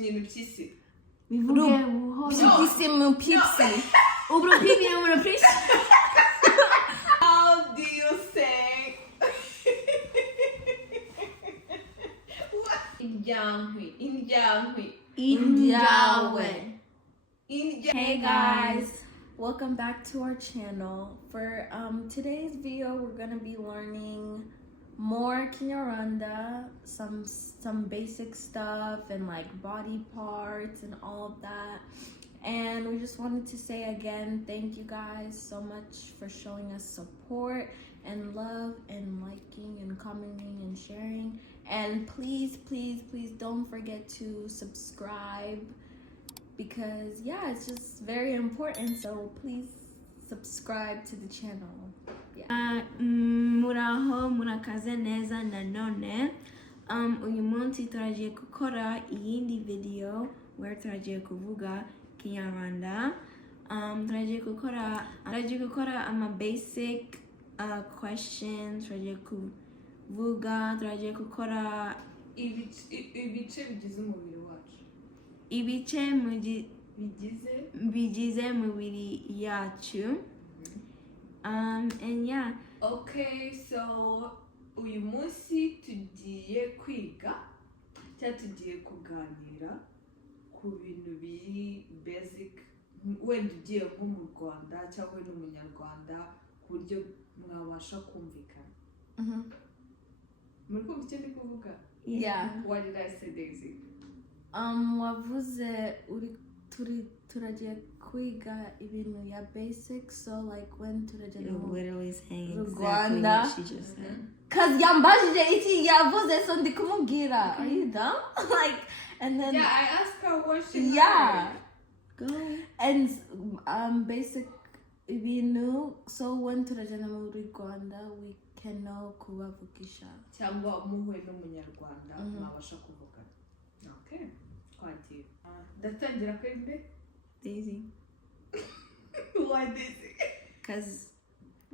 Serupyipyinyura impyisi. Bivuge buhoro. Impyisi mu pipsi. Ubro pipsi. How do you say? What? Indyankwi. Injawe. Hey guys, welcome back to our channel. For today's video, we're gonna be learning more Kinyarwanda, some basic stuff and like body parts and all of that. And we just wanted to say again, thank you guys so much for showing us support and love and liking and commenting and sharing. And please don't forget to subscribe, because yeah, it's just very important. So please subscribe to the channel. Yeah. Muraho murakaze neza nanone. Uyu munsi turagiye gukora iyindi video where turagiye kuvuga Kinyarwanda. Turagiye gukora ama basic questions. Turagiye kuvuga, turagiye gukora ibice bigize umubiri wacu. ibice bigize umubiri yacu. And yeah. Okay, so uyu munsi tugiye kwiga cyangwa tugiye kuganira ku bintu biri basic, wenda ugiye nko mu Rwanda cyangwa n'umunyarwanda ku buryo mwabasha kumvikana. Muri kumva icyo ndi kuvuga? Yeah. What did I say, Daisy? Wavuze turagiye kwiga ibintu ya basic, so like when turagiye You're literally saying exactly Rwanda. what she just said. Cause yambajije iki yavuze, so ndi kumubwira. Are you dumb? Like, and then Yeah, I asked her what she yeah. Go. And basic ibintu, so when turagiye muri Rwanda we can know kubavugisha. cyangwa muhuye n'umunyarwanda mwabasha kuvugana. Okay, twagiye. Ndatangira kuri mbe? Daisy. Why Daisy? Because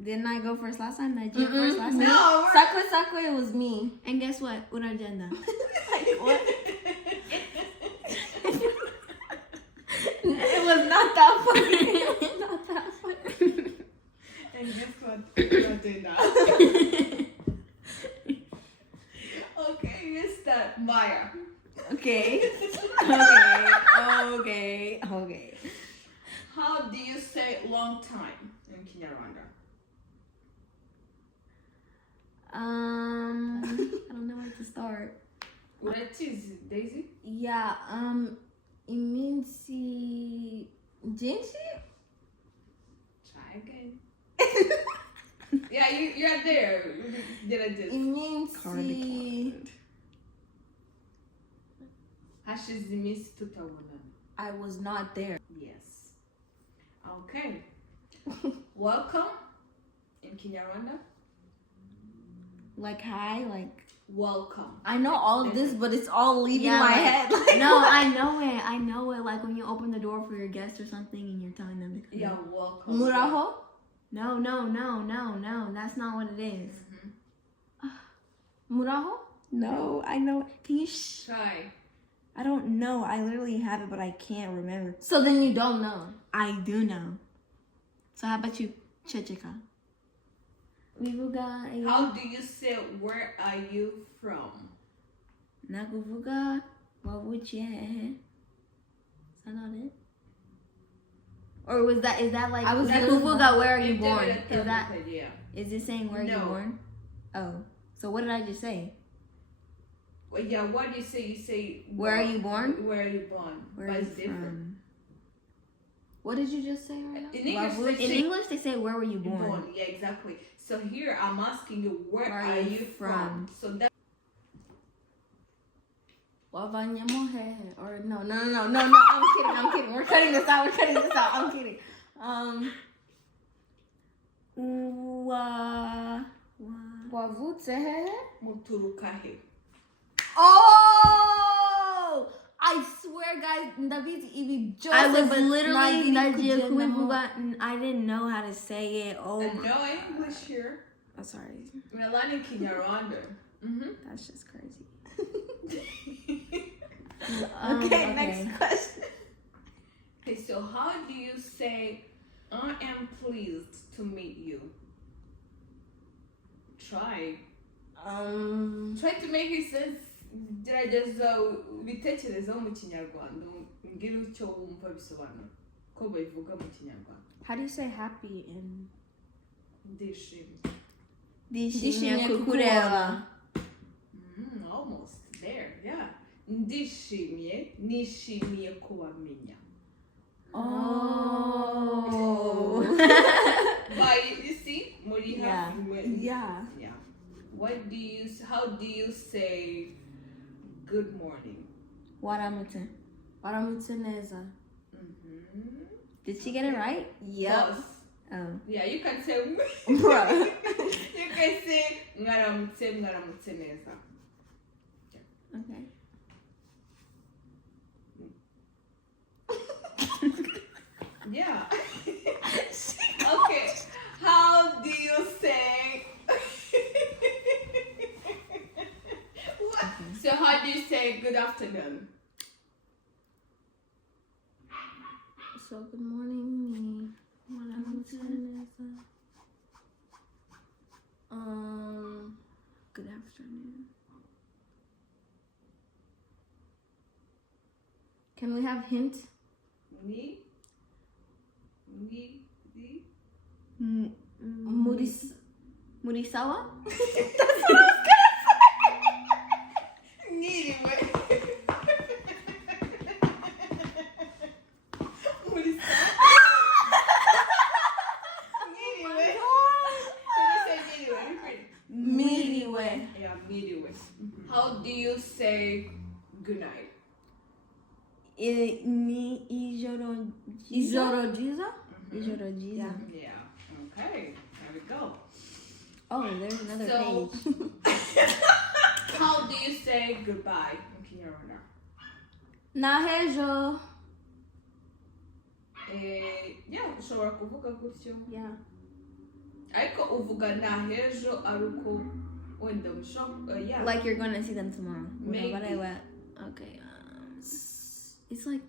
didn't I go first last time? Did I go first last time? No. Sakwe, it was me. And guess what? Uragenda. Like what? It was not that funny. It was not that funny. And guess what? We're not doing that. Okay, you start. Maya. Okay. Okay. How do you say long time in Kinyarwanda? I don't know where to start. Urachizi, Daisy? Yeah, iminsi byinshi? Try again. Yeah, you're there. Did I just? Iminsi. Hashize iminsi tutabonana. I was not there. Yes. Okay. Welcome in Kinyarwanda. Like hi, like. Welcome. I know all of this, but it's all leaving my like- head. Like, No, I know it. Like when you open the door for your guest or something and you're telling them to come. Yeah, welcome. Muraho? No. That's not what it is. Muraho? No, I know. Can you Try. I don't know. I literally have it, but I can't remember. So then you don't know. I do know. So how about you, Chechika? Vivuga. How do you say where are you from? Nakuvuga wavuche. Is that not it? Or is that like I was Nakuvuga, where are you It born? did Is that yeah. is it saying where you're No. born? Oh. So what did I just say? Well, yeah, what do you say? You say Where are you born? Where are you born? Where But are you it's different. from? What did you just say right now? In English, they In say English they say where were you born? Yeah, exactly. So here I'm asking you, where are you from? So that. Wavanyemo hehe. Or no. I'm kidding. We're cutting this out. I'm kidding. Wavutse hehe? Muturukahe. Oh! I swear, guys, David, I was literally I didn't know how to say it. Oh, And no English here. I'm sorry. We're learning Kinyarwanda. That's just crazy. Okay, next question. Okay, so how do you say, I am pleased to meet you? Try. Try to make it sense. Gerageza ubitekerezeho mu kinyarwanda umbwire icyo wumva bisobanura ko babivuga mu kinyarwanda. How do you say happy in? Ndishimye. Ndishimye kukureba. Almost there, yeah. Ndishimye, nishimiye kubamenya. Oh. But you see, Muri Yeah. Yeah. How do you say good morning? Waramutse. Waramutse neza. Did she get it right? Yep. Close. Oh. Yeah, you can say Bruh. you can say mwaramutse neza. Okay. Yeah. Okay. How do you say? What? So how do you say good afternoon? So good morning. Waramutse neza. Good afternoon. Can we have hint? Ni. Muris. Murisawa? Niriwe. Miriwe. Yeah, midway. How do you say good night? Ni ijoro Ijoro jiza? Ijoro jiza. Yeah. Okay. There we go. Oh, there's another So- page. How do you say goodbye in Kinyarwanda? Nahejo. Yeah, ushobora kuvuga gutyo. Yeah. Ariko uvuga nahejo aruko wenda yeah. Like you're gonna see them tomorrow. Maybe. Okay. It's like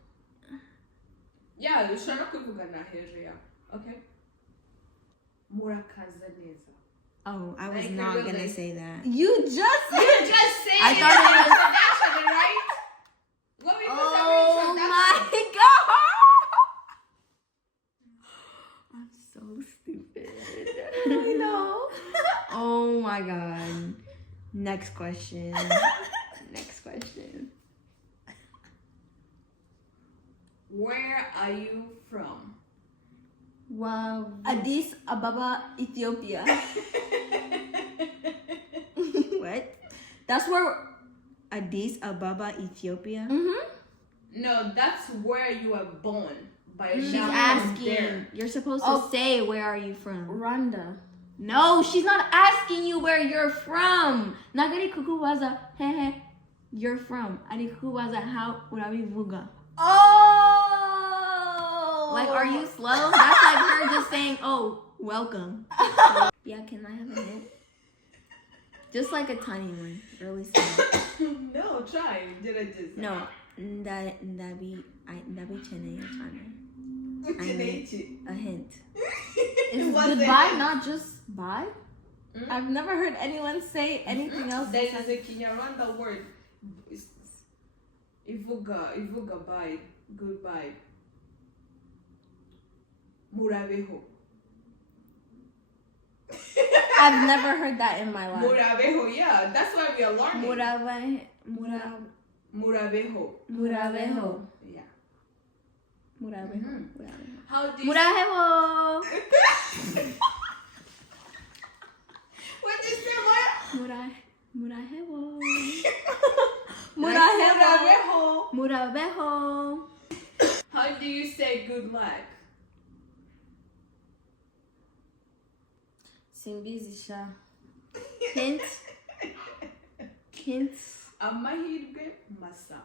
Yeah, ushobora kuvuga nahejo, yeah. Okay. Murakaza neza. oh, I was Like not really- gonna say that. You just You just say I it thought in it was- introduction, right? When we put Oh every my introduction. god! I'm so stupid. I know. Oh my god. Next question. Next question. Where are you from? Wow. Addis Ababa, Ethiopia. What? That's where. Addis Ababa, Ethiopia? No, that's where you were born. But She's now you're asking. there. You're supposed to Oh. say where are you from? Rwanda. No, she's not asking you where you're from. Nagari kukuwaza hehe. You're from. Ari kukuwaza how urabivuga. Oh. Like, are you slow? That's like her just saying, "Oh, welcome." Yeah, can I have a hint? Just like a tiny one, really small. No, try. Did I just? No, ndabi chene tiny. A hint. Is What's goodbye it? not just bye? I've never heard anyone say anything else. There is a Kinyarwanda word. Ivuga bye. Goodbye. Murabeho. I've never heard that in my life. Murabeho, yeah. That's why we are learning. Murabeho. Murabeho. Yeah. Murabeho. How do you Murabeho. What did you say, what? Murabeho. Murabeho. Murabeho. How do you say good luck? Simbizi sha. Hint. Hint. Amahirwe masa.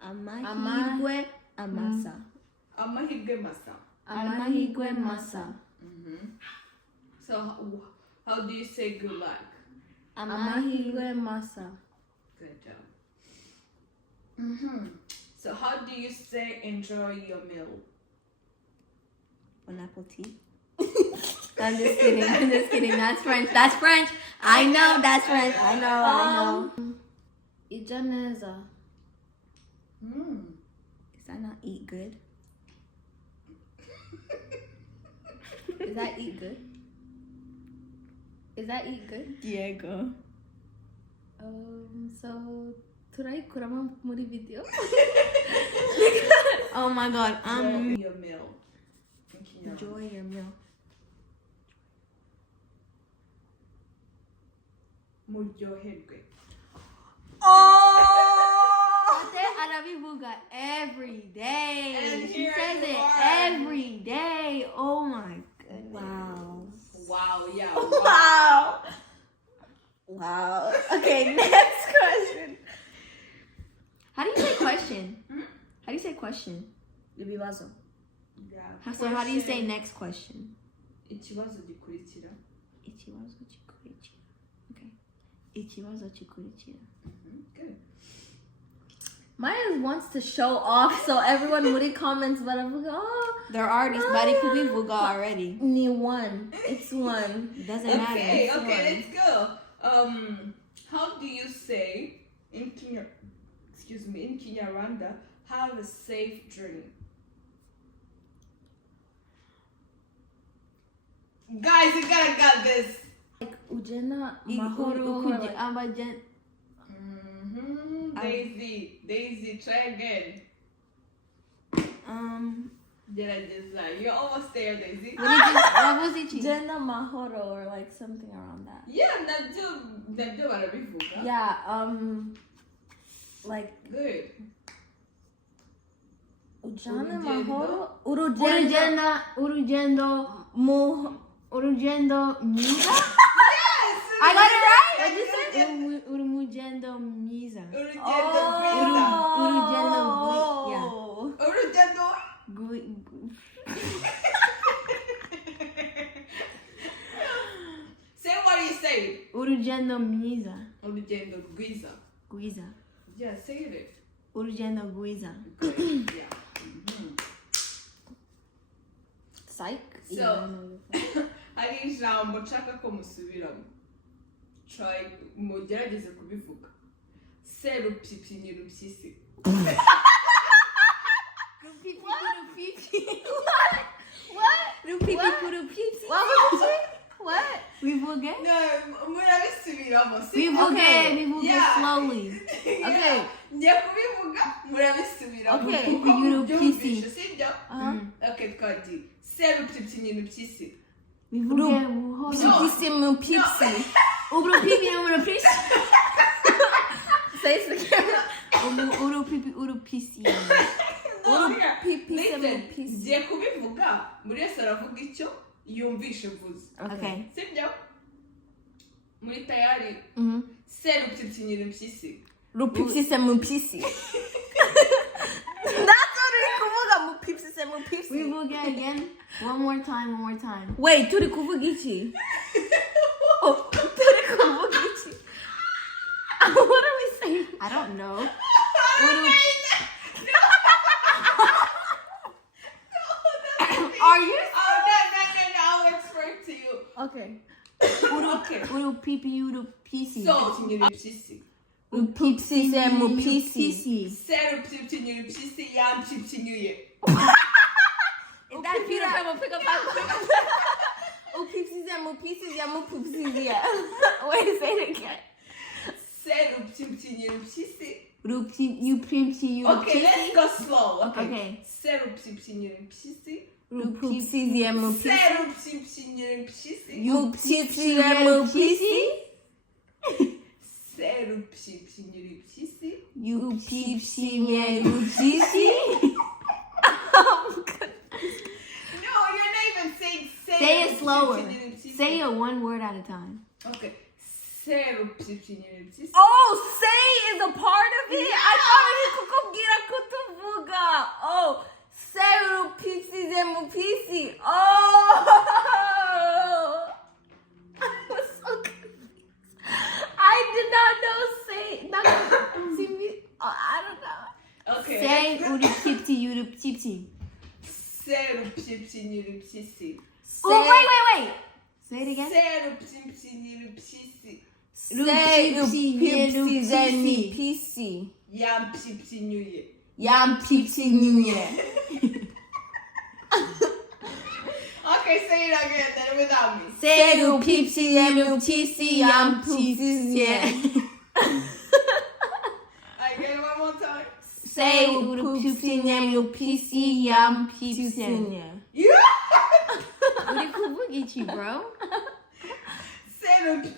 Amahirwe amasa. Amahirwe masa. Amahirwe masa. So how do you say good luck? Amahirwe masa. Good job. So how do you say enjoy your meal? Bon appetit. I'm just kidding. I'm just kidding. That's French. That's French. I know. That's French. I know. Ijaneza. Is that not eat good? Is that eat good? Is that eat good? Diego. So turaikuramo muri video. Oh my god. Enjoy your meal. Enjoy your meal. Muryoherwe. Oh! Arabivuga every day. And She here says you it are. every day. Oh my goodness. Wow. Wow, yeah. Wow. Wow. Okay, next question. How do you say question? How do you say question? Ibibazo. Yeah. So how do you say next question? Ikibazo gikurikira. Ikibazo chikurikira. Okay. Ikibazo chikurikira. Good. Maya wants to show off, so everyone muri comments, but I'm like, oh. They're already bari kubivuga already. Ni one. It's one. It doesn't Okay, matter. It's okay, one. let's go. How do you say in Kinyarwanda, have a safe journey? Guys, you gotta get this. Like Ujena Mahoro. Mahoro. Like, Daisy, try again. Gerageza. You're almost there, Daisy. What was it? Jena Mahoro or like something around that. Yeah, nabyo barabivuga. Yeah, like Good. Ujana Urugendo. Mahoro? Urugendo Miza? Yes! I got it right? What you said? Urugendo Miza. Urugendo Yeah. Urugendo. Say what you say. Urugendo Miza. Urugendo Gwiza. Guiza. Yeah, say it. Urugendo Guiza. Good. Yeah. Psych. So, hari ijambo nshaka ko musubiramo. Try mugerageze kubivuga. Serupyipyinyura impyisi. What? Bivuge? No, murabisubiramo. Bivuge slowly. Okay. Njya kubivuga murabisubiramo. Okay. Kuko mubyumvishe, sibyo? Uh-huh. Okay, twagiye. Serupyipyinyura impyisi. Bivuge buhoro. Pipsi mu pipsi. Ubro pipi numero pisi. Say it again. Uru pisi. Pipsi. Ngiye kubivuga buri wese aravuga icyo yumvishe mvuze. Okay. Sibyo? Muri tayari. Serupyipyinyura impyisi. Rupipsi se mu pipsi. That's what we kuvuga mu pipsi se mu pipsi. Bivuge again. One more time. Wait, turi kuvuga iki? Oh, turi kuvuga iki? What are we saying? I don't know. Are you? Oh, no, I'll explain to you. Okay. Uru pisi. So, Serupyipyinyura impyisi. Pipsi se mu pipsi. Serupyipyinyura impyisi yampyipyinyuye. Is that Peter Pan will pick up Oh, pipsi se mu pipsi ya mu pipsi ya. Wait, say it again. Serupyipyinyura impyisi. Okay, let's go slow. Okay. Serupyipyinyura impyisi. Pipsi ya mu pipsi. Serupyipyinyura impyisi. You pipsi ya mu pipsi. Serupyipyinyura impyisi. You pipsi ya mu pisi. No, you're not even saying Say it slower. Serupyipyinyura impyisi. Say it one word at a time. Okay. Serupyipyinyura impyisi. Oh, say is a part of it? I thought it was kukugira kutuvuga. Oh, seru pipsi ze mu pipsi. Oh! I was so confused. I did not know say. I don't know. Serupyipyinyura. Serupyipyinyura impyisi. Oh, wait. Say it again. Serupyipyinyura impyisi. Serupyipyinyura impyisi. Yampyipyinyuye. Yampyipyinyuye. Okay, say it again then without me. Serupyipyinyura impyisi yampyipyinyuye. Again, one more time. Serupyipyinyura impyisi yampyipyinyuye. 우리 kuvugichi, bro.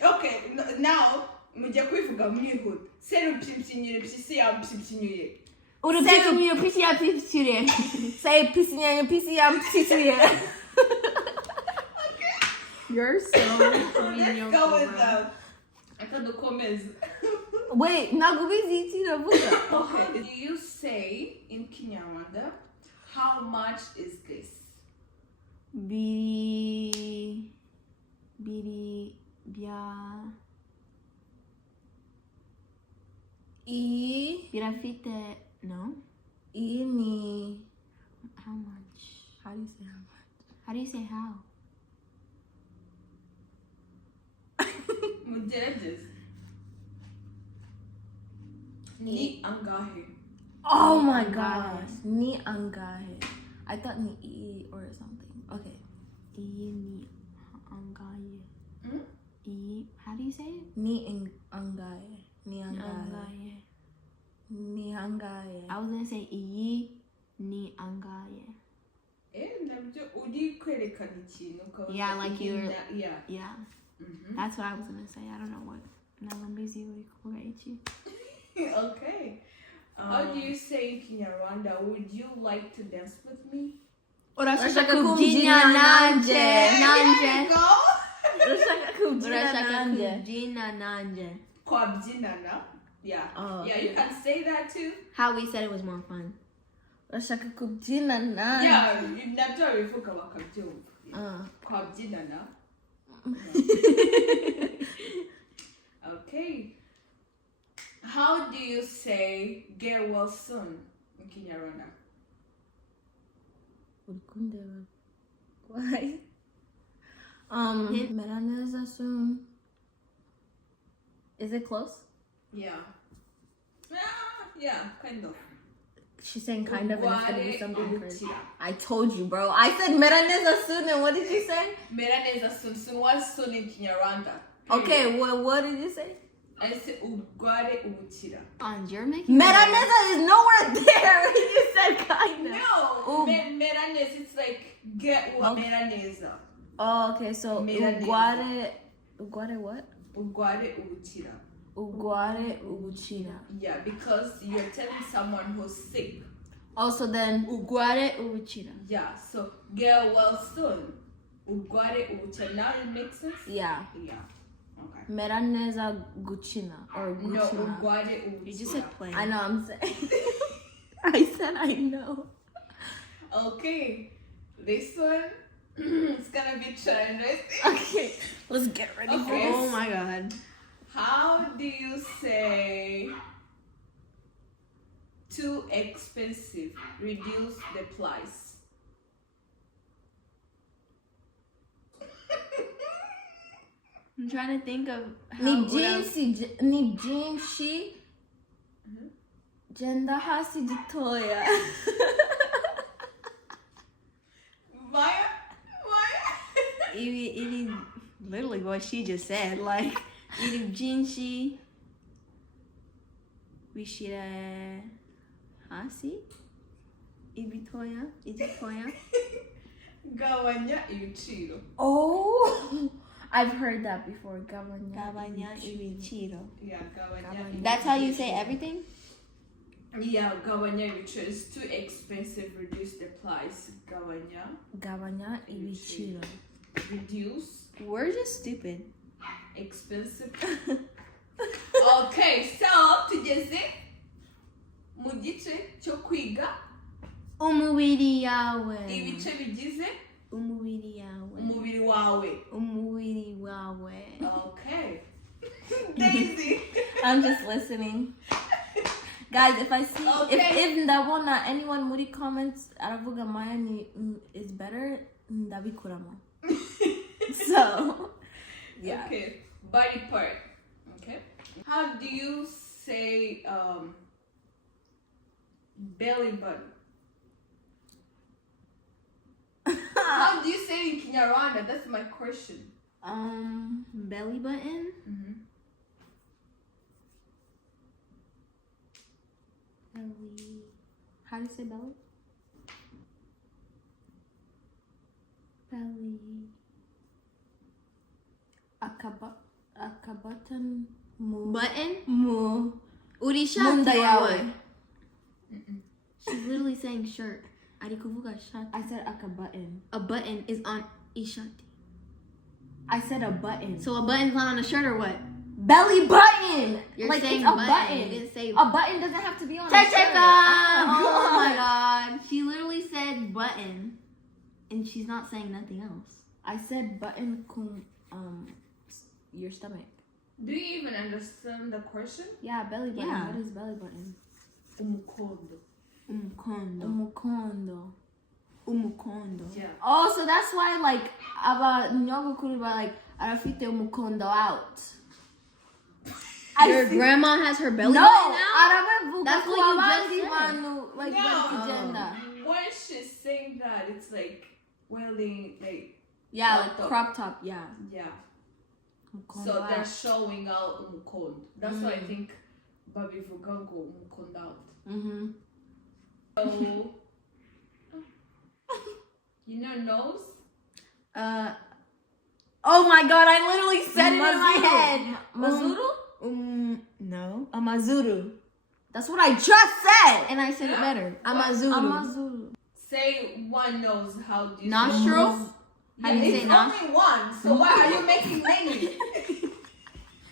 Okay, now mujya kwivuga mwihuta. Serupyipyinyura impyisi yampyipyinyuye. Serupyipyinyura impyisi yampyipyinyuye. Serupyipyinyura impyisi yampyipyinyuye. You're so Let's go with them. I thought the comments. Wait, nagubizi tiravuga. Okay, do you say in Kinyarwanda, how much is this? Biri bya birafite no. Ini. How much? How do you say how much? How do you say how? Mugerageze. Ni angahe. Oh my gosh. Ni angahe. I thought ni I or something. Okay. Ni angaye. How do you say it? Ni angahe. Ni angahe. Angaye. Ni angahe. I was gonna say ni angaye. Nabyo uri kwerekana ikintu ukaba Yeah, like you were. Yeah. That's what I was gonna say. I don't know what. Nagambizi uri kuvugichi. Okay. How do you say in Kinyarwanda, would you like to dance with me? Urashaka kubyina nanje. There you go. Urashaka kubyina nanje. Kubyina nanje. Kwabyinana. Yeah. Oh, Yeah, you can say that too. How we said it was more fun. Urashaka kubyina nanje. Yeah, nabyo bivuga bakabyumva. Kwabyinana. Okay. How do you say get well soon in Kinyarwanda? Why? Meraneza soon. Is it close? Yeah. Yeah, kind of. She's saying kind of and it's gonna be something Ugware crazy. ubukira. I told you, bro. I said meraneza soon and what did you say? Meraneza soon. Soon what's soon in Kinyarwanda? Okay, what did you say? I said ugware ubukira. You're making Meraneza is nowhere there. You said kind of. No, meraneza, it's like get well. Meraneza. Oh, okay. So Meraneza. ugware what? Ugware ubukira. Ugware ubuchira. Yeah, because you're telling someone who's sick. Also, then ugware ubuchira. Yeah, so get well soon. Ugware ubukira. Now it makes sense? yeah, Yeah. Okay. meraneza guchina or No, guchina. ugware ubukira. You just said plain. I know. I'm saying. I said I know. Okay, this one it's gonna be trending. Okay, let's get ready for Okay. Oh my god. How do you say too expensive? Reduce the price. I'm trying to think of how. Ni what else- jinshi jenda hasi jitoya. Maya? Eating literally what she just said. Like eating jinshi. Wishira hasi. Ibitoya. Ijitoya. Gabanya ibiciro. Oh, I've heard that before. Gabanya. Gabanya ibichiro. Yeah, gabanya. That's how you say everything? Yeah, gabanya ibiciro. It's too expensive. Reduce the price. Gabanya ibiciro. Reduce. We're just stupid. Expensive. Okay, so tugeze mu gice cyo kwiga Umubiri yawe. ibice bigize Umubiri yawe. umubiri wawe. Umubiri wawe. Okay. Daisy. I'm just listening. Guys, if I see Okay. if ndabona anyone muri comments aravuga Maya is better, ndabikuramo. So, yeah. Okay, body part. Okay. How do you say belly button? How do you say it in Kinyarwanda? That's my question. Belly button. Mm-hmm. Belly. How do you say belly? Belly. Akabatan mu. Button? Mu. Urisha Munda yawe. She's literally saying shirt. Ari kuvuga shati. I said akabutton. A button is on ishati. I said a button. So a button's not on a shirt or what? Belly button. You're like saying it's a button. button. You didn't say A button doesn't have to be on a Check. shirt. Oh my god. She literally said button. And she's not saying nothing else. I said button your stomach. Do you even understand the question? Yeah, belly button. Yeah. What is belly button? Umukondo. Umukondo. Yeah. Oh, so that's why like aba nyogokuru ba like arafite umukondo out. Your grandma has her belly No, button out? arabivuga That's ku what you abandi just said. bantu like No. agenda. When she's saying that, it's like wearing like Yeah, crop like top. crop top. Yeah. Yeah. Umukondo So they're out. showing out umukondo. That's why I think Babi Vugango umukondo out. Mhm. So you know nose? Oh my god, I literally said it in my head. Mazuru? No. A mazuru. That's what I just said. And I said it better. A What? mazuru. Amazulu. Say one nose. How do you Nostril? say? How do you it's say nostril? only one. So why are you making many?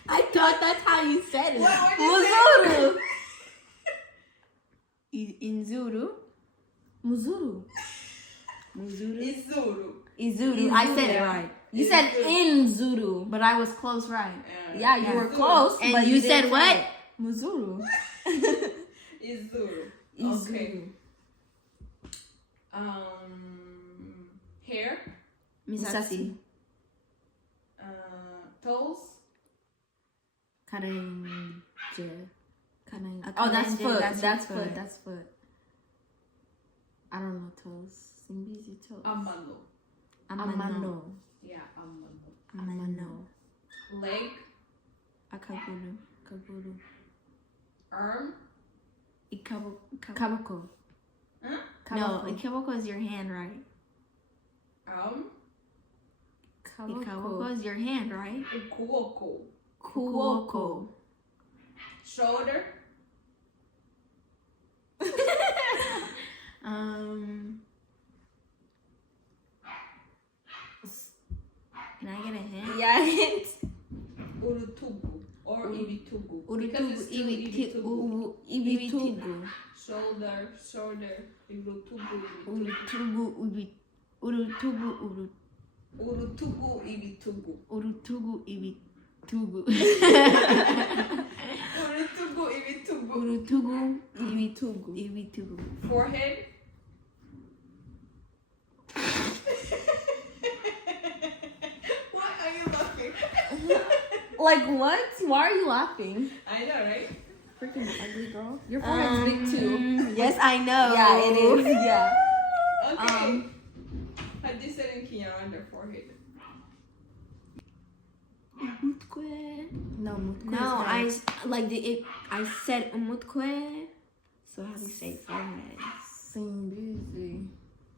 I thought that's how you said it. What would you say? Inzuru. Muzuru. Muzuru. Izuru. Izuru. I said it right. You said in Zulu, but I was close, right? Yeah, you were Izuru. close. And but you didn't said say what? it. Muzuru. Izuru. Izuru. Okay. Hair. Misasi. Toes. Karenje. Oh, that's Karenje, foot. that's That's foot. foot. That's foot. I don't know toes. Simbizi toes. Amano. Amano. Yeah, amano. Amano. Leg. Akaguru. Kaguru. Arm. Kabako. Huh? No, ikeboko is your hand, right? Ikeboko is your hand, right? Ukuoko. Kuoko. Shoulder. Can I get a hint? Yeah, hint. Urutugu. Or ibitugu. Because Urutugu, it's still ibitugu. Ibitugu. Shoulder. Urutugu. Urutugu, Urutugu, ibitugu. Urutugu, ibitugu. Urutugu, ibitugu. Urutugu, ibitugu. Forehead. Why are you laughing? Like what? Why are you laughing? I know, right? Freaking ugly girl. Your forehead's big too. Yes, I know. Yeah, it is. Yeah. Okay. How do you say in Kinyarwanda forehead? No, No, I said umutkwe. So how do you say forehead? Simbizi.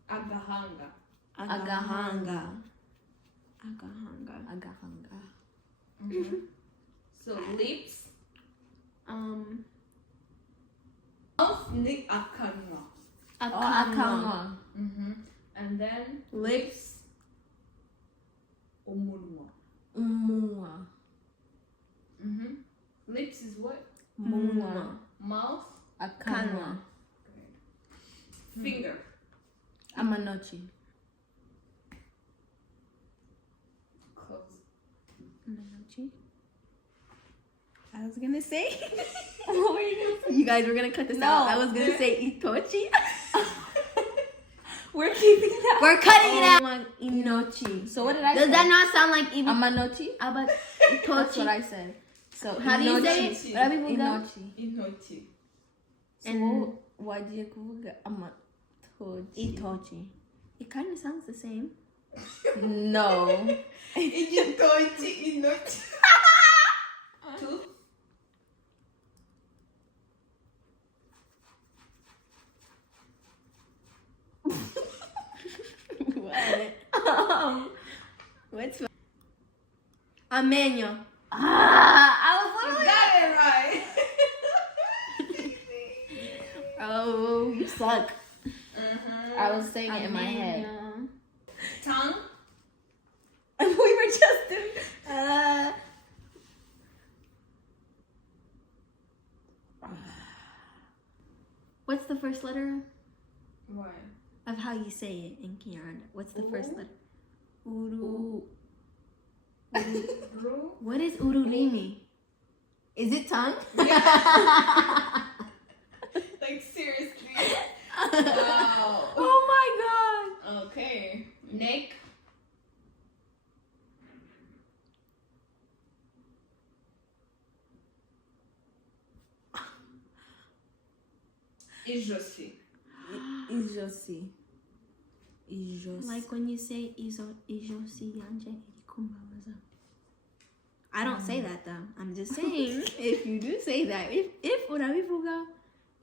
Agahanga. Agahanga. Agahanga. Mm-hmm. So lips. Mouth ni akanwa. Akanwa. Mm-hmm. And then Lips. umunwa. Umua. Mm-hmm. Lips is what? Mua. Mouth. Akanwa. Finger. Amanochi. Close. Manochi. I was gonna say. What were you gonna say? You guys were gonna cut this out. I was gonna say itochi. We're keeping that. We're cutting it out. Inochi. So what did I say? Does that not sound like even? Amanochi? About That's what itochi. I said. So How do you say it? Inochi. What people go? Inochi. Inochi. So And- why do you kuvuga amatochi? Itochi. It kind of sounds the same. No. Igitochi, inochi. Two. What? What's Amenyo? I You was literally. got it right. Oh, you suck. I was saying it in my head. Tongue. We were just doing. What's the first letter What? of how you say it in Kinyarwanda? What's the first Uru. letter? Uru. Ru. What is ururimi? Is it tongue? Like seriously. Wow. Oh my god. Okay. Neck. Ijosi. Ijosi. Ijosi. Like when you say ijosi yanje irikumbabaza. I don't say that though. I'm just saying if you do say that, if urabivuga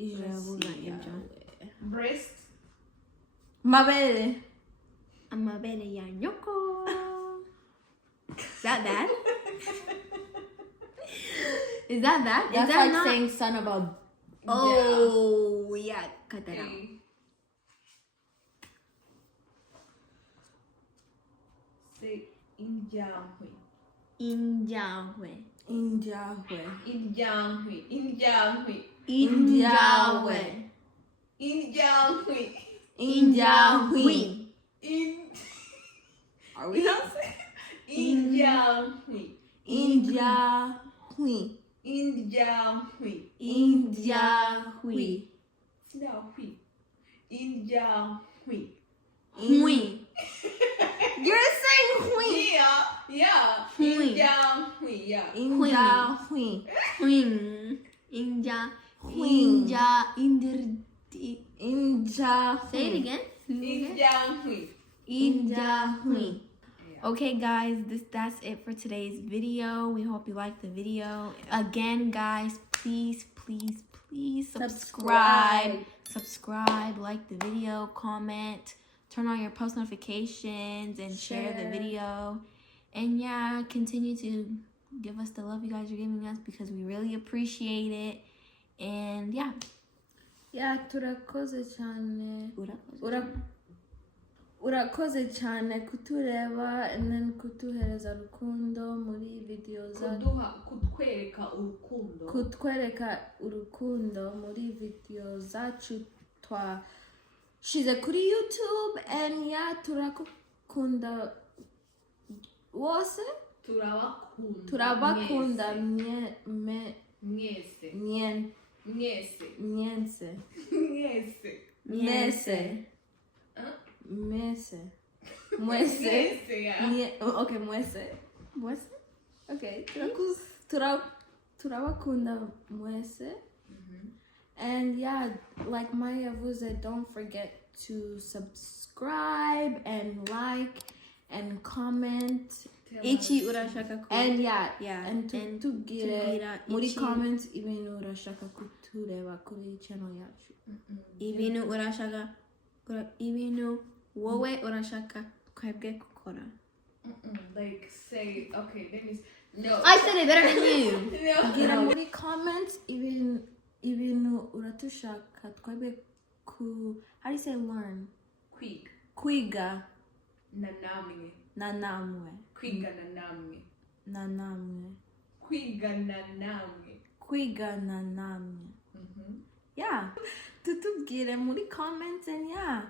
uravuga ibyo. Breast. Mabele. Amabele ya nyoko. Is that bad? Is that bad? That's Is that like not? saying son of a. Oh yeah, cut that out. Okay. Say injahwe. Injahwe. Injahwe. Injahwe. Injahwe. Injahwe. Injahwe. Injahwe. In. Are we not saying? Injahwe. Injahwe. Injahwe. Injahwe. Injahwe. Injahwe. Hui. You're saying hui. Yeah. Yeah. Hui. Injahwe. Yeah. Injahwe. Hui. Inja. Hui. Inja. Injahwe. Say it again. Injahwe. Injahwe. Okay guys, that's it for today's video. We hope you liked the video. Again guys, please subscribe, like the video, comment, turn on your post notifications, and share the video. And yeah, continue to give us the love you guys are giving us because we really appreciate it. And yeah, turakoze cyane. Urakoze cyane kutureba and then kutuhereza rukundo muri video zacu. Kutwereka urukundo. Kutwereka urukundo muri video zacu twashize kuri YouTube and yeah, turakukunda wose. Turabakunda Mwese. Mwese. Yeah. Okay, mwese. Okay, turabakunda mwese. And yeah, like Maya Vuze, don't forget to subscribe and like and comment. ichi urashaka And yeah, yeah, and tubwire muri ichi. comments ibintu urashaka kutureba kuri channel yacu. ibintu urashaka ibintu wowe urashaka twebwe gukora. Like say, okay, let me. No. I said it better than you. Gira muri comments ibintu uratushaka twebwe how do you say learn? Kwiga Na namwe. na namwe. Kwiga na namwe. Na namwe. Kwiga na namwe. Kwiga na namwe. Yeah. Tutubwire muri comments and yeah.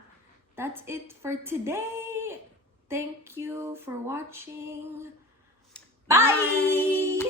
That's it for today. Thank you for watching. Bye.